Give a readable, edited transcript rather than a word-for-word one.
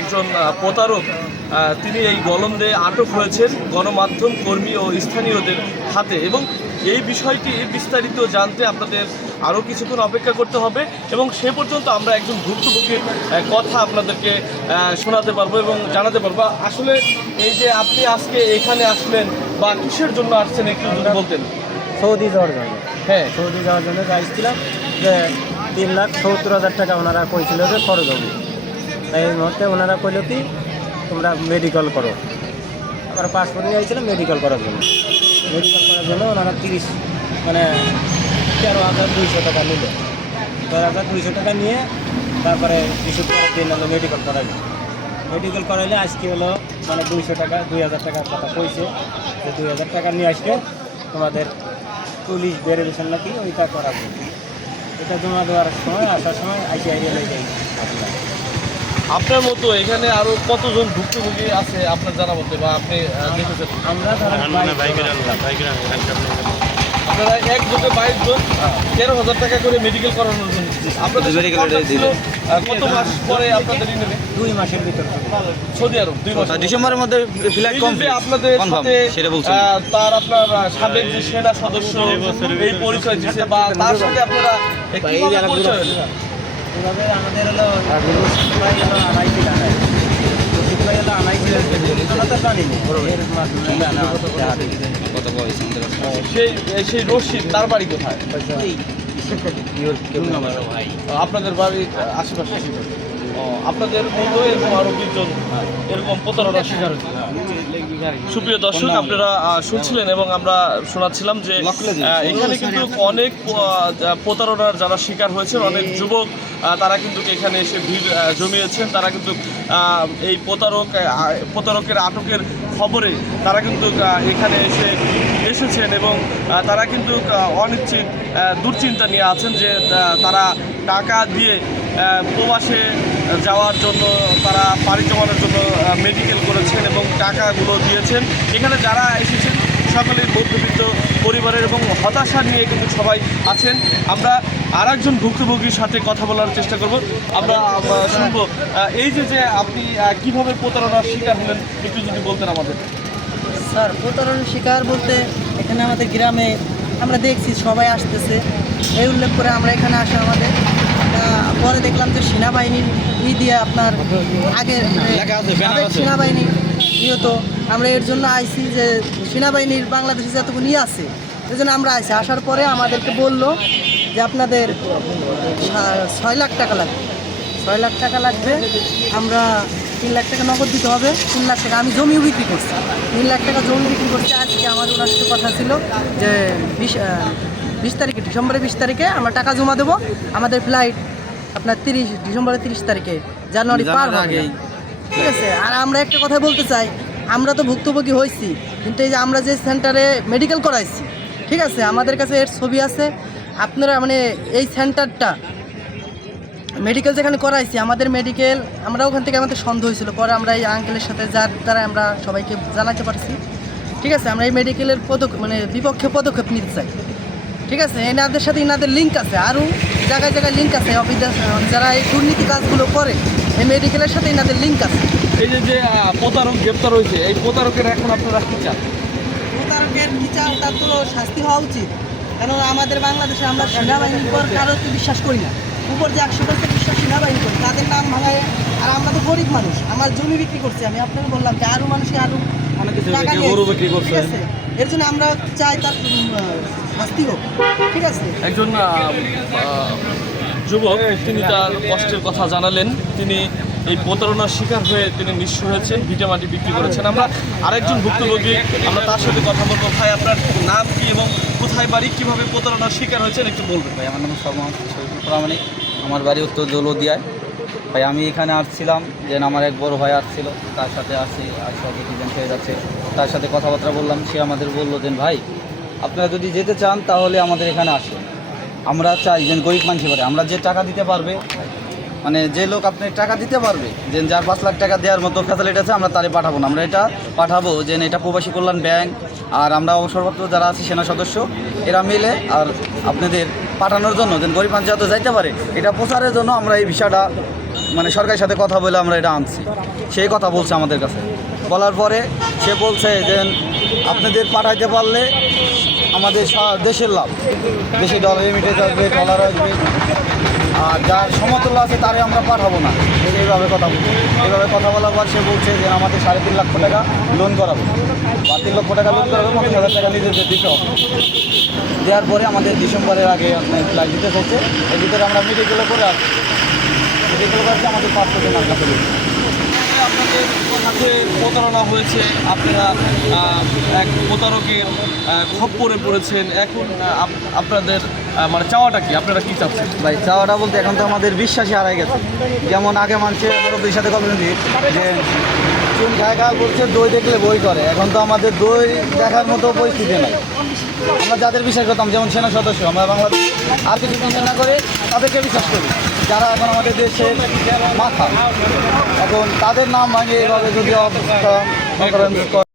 একজন প্রতারক তিনি এই গলন্দে আটক হয়েছেন গণমাধ্যম কর্মী ও স্থানীয়দের হাতে, এবং এই বিষয়টি বিস্তারিত জানতে আপনাদের আরও কিছুক্ষণ অপেক্ষা করতে হবে এবং সে পর্যন্ত আমরা একজন ভুক্তভোগীর কথা আপনাদেরকে শোনাতে পারবো এবং জানাতে পারবো। আসলে এই যে আপনি আজকে এখানে আসলেন বা কিসের জন্য আসছেন একটু যদি বলতেন। সৌদি যাওয়ার জন্য। হ্যাঁ, সৌদি যাওয়ার জন্য যাইছিলাম, যে 3,70,000 টাকা ওনারা কইছিল যে খরচ হবে। তাই এই মুহূর্তে ওনারা কইল কি তোমরা মেডিকেল করো। আবার পাসপোর্ট নিয়ে আইছিলাম মেডিকেল করার জন্য। মেডিকেল করার জন্য ওনারা 13,200 টাকা নিল। 13,200 টাকা নিয়ে তারপরে বৃহস্পতিবার দিন হলো মেডিকেল করাইল। মেডিকেল করাইলে আজকে হলো মানে 200 টাকা 2,000 টাকার কথা কইছে, যে 2,000 টাকা নিয়ে আসলে তোমাদের পুলিশ ভেরিফিকেশন নাকি ওইটা করাবো। এটা জমা দেওয়ার সময় আসার সময় আইসিআই লেগে আপনার মতো এখানে আরো কতজন ভুক্তভোগী আছে আপনার জানা মতে বা আপনি দেখেছেন? আমরা আপনারা এক দুটো 22 জন 13,000 টাকা করে মেডিকেল করানোর জন্য আপনাদের কত মাস পরে আপনাদের নেবে? 2 মাসের ভিতর সৌদি আরব 2 মাস ডিসেম্বরের মধ্যে ফ্লাইট কমপ্লিট আপনাদের সাথে সেটা বলছেন। তার আপনার সাবেক যে সেনা সদস্য এই পরিচয় দিচ্ছে বা তার সাথে আপনারা কিভাবে পরিচয় হলো? এভাবে আমাদের হলো রশিদ ভাই হলো আনাইছিল রশিদ ভাই হলো আনাইছিল আমরা তো জানি না এর মাধ্যমে আনা কত বয়স আমাদের কাছে? সেই রশিদ তার বাড়ি কোথায়? ভাই আপনাদের বাড়ির আশেপাশে। আপনাদের মতো এরকম আরো 20 জন এরকম প্রতারণার শিকার হয়েছে। সুপ্রিয় দর্শক, আপনারা শুনছিলেন এবং আমরা শোনাচ্ছিলাম যে এখানে কিন্তু অনেক প্রতারণার যারা শিকার হয়েছেন, অনেক যুবক তারা কিন্তু এখানে এসে ভিড় জমিয়েছেন। তারা কিন্তু এই প্রতারকের আটকের খবরে তারা কিন্তু এখানে এসেছেন এবং তারা কিন্তু অনিশ্চিত দুশ্চিন্তা নিয়ে আছেন যে তারা টাকা দিয়ে প্রবাসে যাওয়ার জন্য তারা পাড়ি জমানোর জন্য মেডিকেল করেছেন এবং টাকাগুলো দিয়েছেন। এখানে যারা এসেছেন সকলেই মধ্যবিত্ত পরিবারের এবং হতাশা নিয়ে কিন্তু সবাই আছেন। আমরা আর একজন ভুক্তভোগীর সাথে কথা বলার চেষ্টা করব। আমরা শুনবো এই যে আপনি কিভাবে প্রতারণার শিকার হলেন একটু যদি বলতেন আমাদের। স্যার, প্রতারণার শিকার বলতে এখানে আমাদের গ্রামে আমরা দেখছি সবাই আসতেছে, এই উল্লেখ করে আমরা এখানে আসি। আমাদের পরে দেখলাম যে সেনাবাহিনীর দিয়ে আপনার আগে সেনাবাহিনী হতো, আমরা এর জন্য আইসি যে সেনাবাহিনীর বাংলাদেশে যতক্ষণ আছে এই জন্য আমরা আইসি। আসার পরে আমাদেরকে বলল যে আপনাদের 6 লাখ টাকা লাগবে, 6 লাখ টাকা লাগবে। আমরা 3 লাখ টাকা নগদ দিতে হবে। 3 লাখ টাকা আমি জমিও বিক্রি করছি, 3 লাখ টাকা জমি বিক্রি করছি। আজকে আমার ওনার সাথে কথা ছিল যে 20 তারিখে ডিসেম্বরের 20 তারিখে আমরা টাকা জমা দেবো। আমাদের ফ্লাইট আপনার ডিসেম্বরের 30 তারিখে জানুয়ারি পার হবে, ঠিক আছে। আর আমরা একটা কথা বলতে চাই, আমরা তো ভুক্তভোগী হয়েছি, কিন্তু এই যে আমরা যে সেন্টারে মেডিকেল করাইছি, ঠিক আছে, আমাদের কাছে এর ছবি আছে। আপনারা মানে এই সেন্টারটা মেডিকেল যেখানে করাইছি, আমাদের মেডিকেল আমরা ওখান থেকে আমাদের সন্দেহ হয়েছিল। পরে আমরা এই আঙ্কেলের সাথে যার দ্বারা আমরা সবাইকে জানাতে পারছি, ঠিক আছে। আমরা এই মেডিকেলের বিপক্ষে পদক্ষেপ নিতে চাই, ঠিক আছে। এনাদের সাথে এনাদের লিঙ্ক আছে, আরও জায়গায় জায়গায় লিঙ্ক আছে। যারা এই দুর্নীতি কাজগুলো করে এই মেডিকেলের সাথে এনাদের লিঙ্ক আছে। এই যে প্রতারক গ্রেপ্তার হয়েছে, এই প্রতারকের এখন আপনারা কি চান? প্রতারকের বিচার, তার তো শাস্তি হওয়া উচিত। কারণ আমাদের বাংলাদেশে আমরা সেনাবাহিনীর পর কারোকে বিশ্বাস করি না। উপর যে 100% বিশ্বাস সেনাবাহিনী করি, তাদের নাম ভাঙায়। আর আমরা তো গরিব মানুষ, আমার জমি বিক্রি করছি। আমি আপনাকে বললাম যে আরও মানুষকে আরও টাকা নিয়ে, ঠিক আছে। এর জন্য আমরা চাই তার শাস্তি হোক, ঠিক আছে। একজন যুবক তিনি তার কষ্টের কথা জানালেন। তিনি এই প্রতারণার শিকার হয়ে তিনি নিঃস্ব হয়েছেন, ভিটেমাটি বিক্রি করেছেন। আমরা আরেকজন ভুক্তভোগী, আমরা তার সাথে কথা বলবো। ভাই, আপনার নাম কি এবং কোথায় বাড়ি, কীভাবে প্রতারণার শিকার হয়েছেন একটু বলবেন? ভাই, আমার নাম শহীদুল প্রামাণিক, আমার বাড়ি উত্তর জলদিয়ায়। ভাই, আমি এখানে আসছিলাম যে আমার এক বড় ভাই আসছিল, তার সাথে আসি আর সব এজেন্ট হয়ে যাচ্ছে। তার সাথে কথাবার্তা বললাম, সে আমাদের বললো যে ভাই আপনারা যদি যেতে চান তাহলে আমাদের এখানে আসুন। আমরা চাই যে গরিব মানুষ করে আমরা যে টাকা দিতে পারবে, মানে যে লোক আপনি টাকা দিতে পারবে, যে যার 5 লাখ টাকা দেওয়ার মতো ফ্যাসিলিটি আছে, আমরা তারে পাঠাবো না। আমরা এটা পাঠাবো যে এটা প্রবাসী কল্যাণ ব্যাংক আর আমরা অবসরপ্রাপ্ত যারা আছে সেনা সদস্য, এরা মিলে আর আপনাদের পাঠানোর জন্য যে গরিব মানুষ যাতে যাইতে পারে, এটা প্রচারের জন্য আমরা এই ভিসাটা মানে সরকারের সাথে কথা বলে আমরা এটা আনছি। সেই কথা বলছে আমাদের কাছে। বলার পরে সে বলছে যে আপনাদের পাঠাইতে পারলে আমাদের দেশের লাভ, দেশে ডলার রেমিটেন্স আসবে, ডলার আসবে, আর যার সমতুল্য আছে তারে আমরা পাঠাবো না। এইভাবে কথা বলছে। এইভাবে কথা বলার পর সে বলছে যে আমাদের 3.5 লাখ টাকা লোন করাবো, বা 3 লক্ষ টাকা লোন করাবো, 50,000 টাকা নিজেদের দিতে হবে। দেওয়ার পরে আমাদের ডিসেম্বরের আগে আপনার ফ্লাইট দিতে হচ্ছে। এর ভিতরে আমরা মেডিকেলও করে আসছি। মেডিকেল করতে আমাদের 5 কোটি টাকা চলে গেছে। আপনাদের সাথে প্রতারণা হয়েছে, আপনারা এক প্রতারকের খপ্পরে পড়েছেন। এখন আপনাদের মানে চাওয়াটা কি, আপনারা কি চাচ্ছেন? ভাই চাওয়াটা বলতে এখন তো আমাদের বিশ্বাসই হারাই গেছে। যেমন আগে মানুষের মুরব্বীর সাথে কথা বলি যে চুন খায় খায় বলছে দই দেখলে বই করে, এখন তো আমাদের দই দেখার মতো পরিস্থিতি নাই। আমরা যাদের বিশ্বাস করতাম, যেমন সেনা সদস্য, আমরা বাংলাদেশ আর কিছু চিন্তা না করে তাদেরকে বিশ্বাস করি, যারা এখন আমাদের দেশের মাথা। এখন তাদের নাম ভাঙিয়ে এভাবে যদি